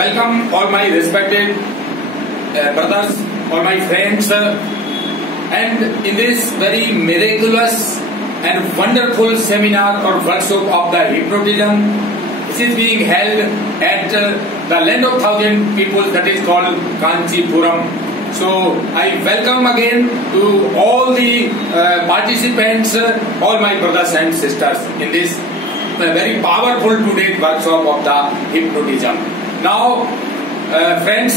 welcome all my respected brothers, all my friends, and in this very miraculous and wonderful seminar or workshop of the hypnotism. This is being held at the land of thousand people, that is called Kanchipuram. So I welcome again to all the participants, all my brothers and sisters in this very powerful today's workshop of the hypnotism. Now, friends,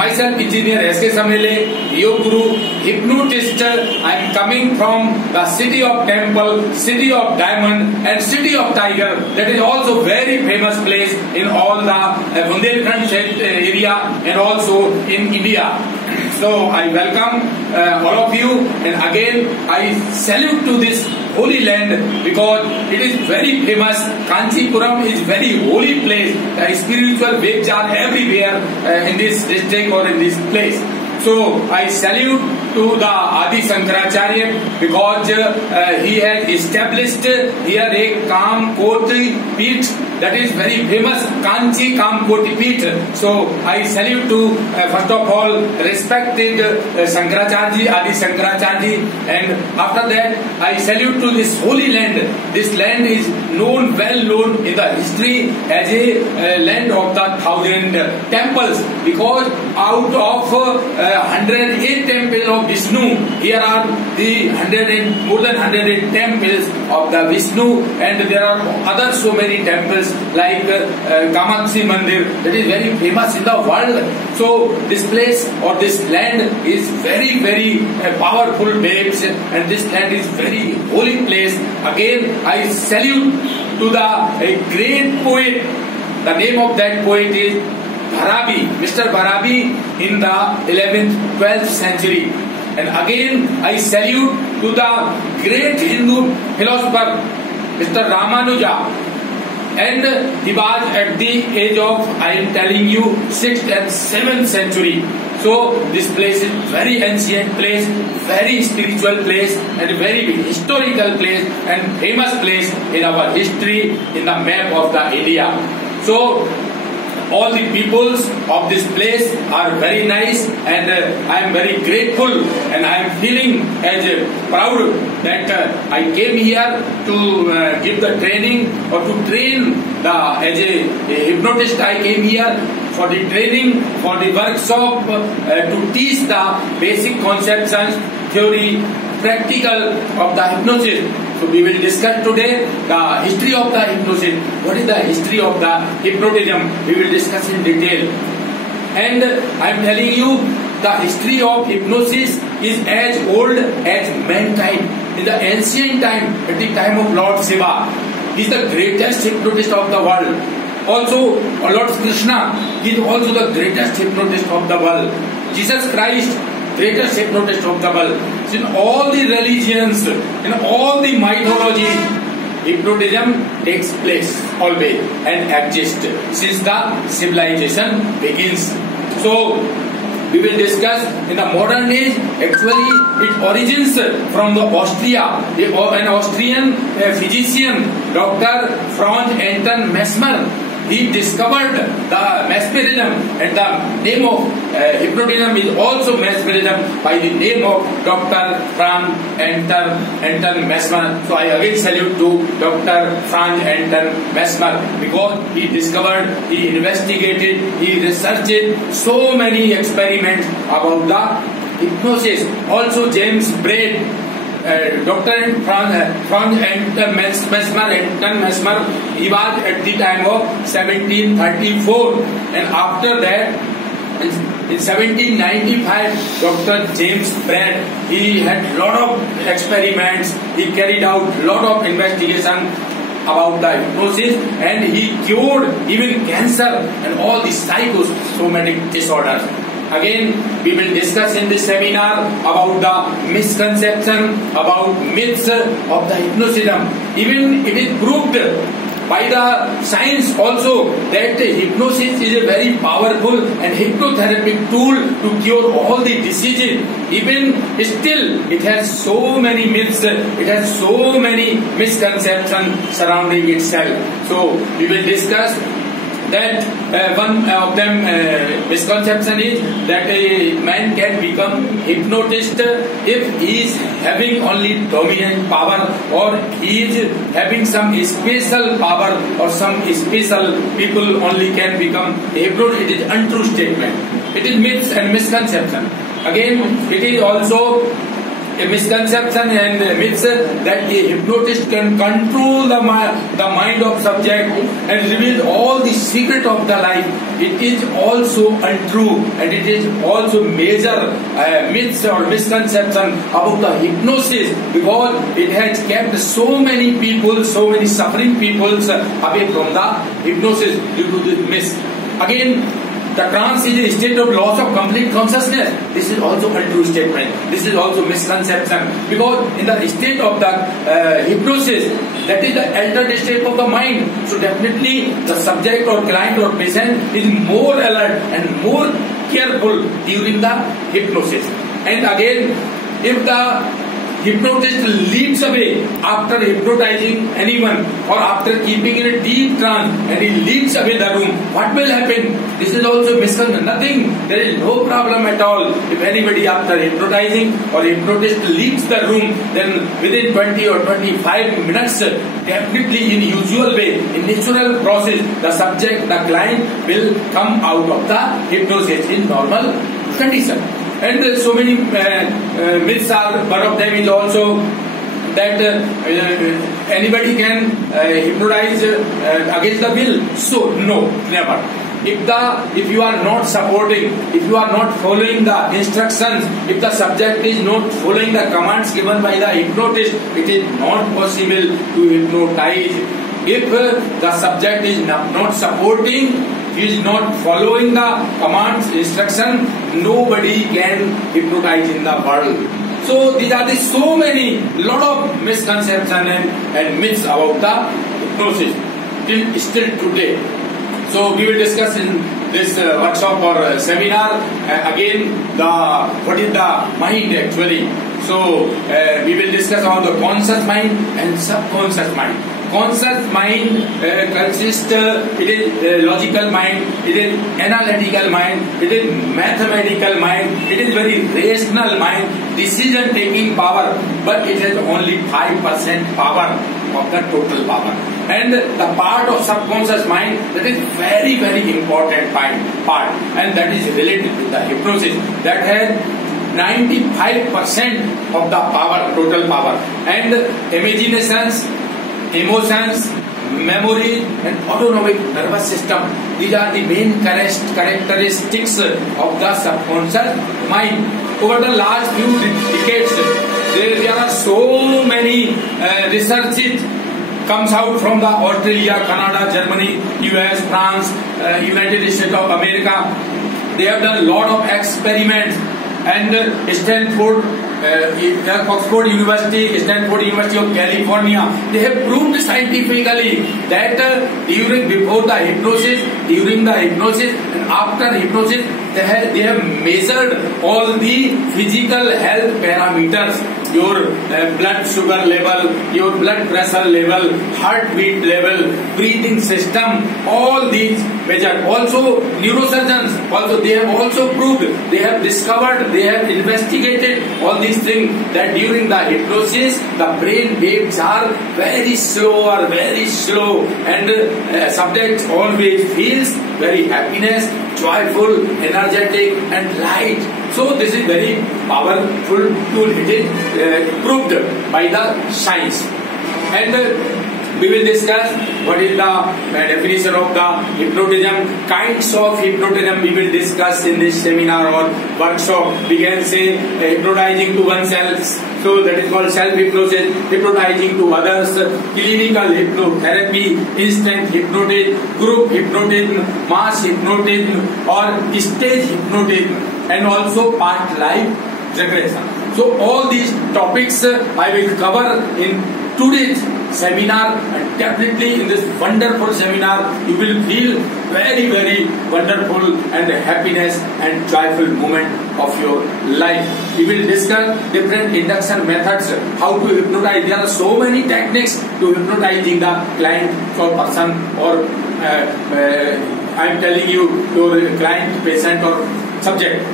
myself Engineer S.K. Samele, Yoga Guru, hypnotist. I am coming from the city of Temple, city of Diamond and city of Tiger. That is also very famous place in all the Bundelkhand area and also in India. So I welcome all of you, and again I salute to this holy land because it is very famous. Kanchipuram is very holy place. The spiritual waves are everywhere in this district or in this place. So I salute to the Adi Shankaracharya because he has established here a Kamkoti Peeth, that is very famous, Kanchi Kamkoti Peeth. So I salute to first of all respected Shankaracharya, Adi Shankaracharya, and after that I salute to this holy land. This land is known, well known in the history as a land of the thousand temples, because out of 108 temples of Vishnu, here are the more than 108 temples of the Vishnu, and there are other so many temples like Kamakshi Mandir, that is very famous in the world. So this place or this land is very, very powerful waves, and this land is very holy place. Again, I salute to the great poet. The name of that poet is Bharabi, Mr. Bharabi, in the 11th, 12th century. And again, I salute to the great Hindu philosopher, Mr. Ramanuja. And he was at the age of, I am telling you, 6th and 7th century. So this place is very ancient place, very spiritual place, and very historical place and famous place in our history, in the map of the India. So all the peoples of this place are very nice, and I am very grateful, and I am feeling as proud that I came here to give the training or to train as a hypnotist. I came here for the training, for the workshop, to teach the basic conceptions, theory, practical of the hypnosis. So we will discuss today the history of the hypnosis. What is the history of the hypnotism? We will discuss in detail. And I am telling you, the history of hypnosis is as old as mankind. In the ancient time, at the time of Lord Shiva, he is the greatest hypnotist of the world. Also, Lord Krishna, he is also the greatest hypnotist of the world. Jesus Christ, greatest hypnotist of the world. So in all the religions, in all the mythology, hypnotism takes place always and exists since the civilization begins. So we will discuss in the modern age. Actually, it origins from the Austria. An Austrian physician, Dr. Franz Anton Mesmer, he discovered the mesmerism, and the name of hypnotism is also mesmerism by the name of Dr. Franz Anton Mesmer. So I again salute to Dr. Franz Anton Mesmer because he discovered, he investigated, he researched so many experiments about the hypnosis. Also James Braid, Dr. Franz Anton Mesmer, he was at the time of 1734, and after that, in 1795, Dr. James Braid, he had lot of experiments, he carried out lot of investigation about the hypnosis, and he cured even cancer and all the psychosomatic disorders. Again, we will discuss in this seminar about the misconception, about myths of the hypnotism. Even it is proved by the science also that hypnosis is a very powerful and hypnotherapeutic tool to cure all the diseases. Even still, it has so many myths, it has so many misconceptions surrounding itself. So we will discuss that one of them misconception is that a man can become hypnotist if he is having only dominant power, or he is having some special power, or some special people only can become a hypnotist. It is untrue statement. It is myths and misconception. Again, it is also a misconception and myths that a hypnotist can control the mind of subject and reveal all the secret of the life. It is also untrue, and it is also major myths or misconception about the hypnosis, because it has kept so many people, so many suffering people away from the hypnosis due to this myth. Again, the trance is a state of loss of complete consciousness. This is also a true statement. This is also misconception, because in the state of the hypnosis, that is the altered state of the mind. So definitely the subject or client or patient is more alert and more careful during the hypnosis. And again, if the hypnotist leaps away after hypnotizing anyone, or after keeping in a deep trance, and he leaps away the room, what will happen? This is also misconception. Nothing. There is no problem at all. If anybody after hypnotizing or hypnotist leaves the room, then within 20 or 25 minutes, definitely in usual way, in natural process, the subject, the client will come out of the hypnosis in normal condition. And so many myths are. One of them is also that anybody can hypnotize against the will. So no, never. If you are not supporting, if you are not following the instructions, if the subject is not following the commands given by the hypnotist, it is not possible to hypnotize. If the subject is not supporting, he is not following the commands, instruction, nobody can hypnotize in the world. So these are the so many, lot of misconceptions and myths about the hypnosis still today. So we will discuss in this workshop or seminar again what is the mind actually. So we will discuss about the conscious mind and subconscious mind. Conscious mind consists, it is logical mind, it is analytical mind, it is mathematical mind, it is very rational mind, decision taking power, but it has only 5% power of the total power. And the part of subconscious mind, that is very, very important part, and that is related with the hypnosis, that has 95% of the power, total power. And imaginations, emotions, memory and autonomic nervous system, these are the main characteristics of the subconscious mind. Over the last few decades, there are so many researches comes out from the Australia, Canada, Germany, US, France, United States of America. They have done a lot of experiments, and Stanford, Oxford University, Stanford University of California, they have proved scientifically that before the hypnosis, during the hypnosis and after hypnosis, they have measured all the physical health parameters, your blood sugar level, your blood pressure level, heartbeat level, breathing system, all these measured. Also neurosurgeons, also they have also proved, they have discovered, they have investigated all these things, that during the hypnosis the brain waves are very slow, and subject always feels very happiness, joyful, energetic and light. So this is very powerful tool. It is proved by the science. And we will discuss what is the definition of the hypnotism, kinds of hypnotism we will discuss in this seminar or workshop. We can say hypnotizing to oneself, so that is called self-hypnosis, hypnotizing to others, clinical hypnotherapy, instant hypnotism, group hypnotism, mass hypnotism or stage hypnotism, and also part life regression. So all these topics I will cover in today's seminar, and definitely in this wonderful seminar you will feel very, very wonderful and happiness and joyful moment of your life. We will discuss different induction methods, how to hypnotize. There are so many techniques to hypnotizing the client or person or I am telling you, your client, patient or subject.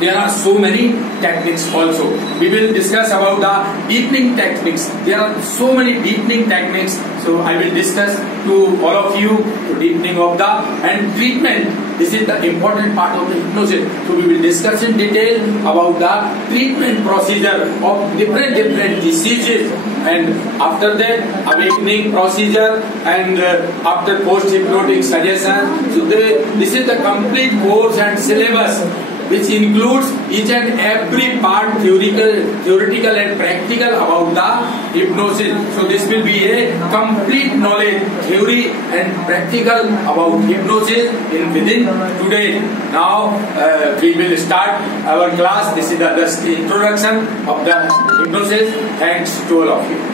There are so many techniques also. We will discuss about the deepening techniques. There are so many deepening techniques. So I will discuss to all of you the deepening of the and treatment. This is the important part of the hypnosis. So we will discuss in detail about the treatment procedure of different diseases, and after that awakening procedure, and after post hypnotic suggestion. So this is the complete course and syllabus, which includes each and every part, theoretical and practical about the hypnosis. So this will be a complete knowledge, theory and practical about hypnosis within today. Now we will start our class. This is the introduction of the hypnosis. Thanks to all of you.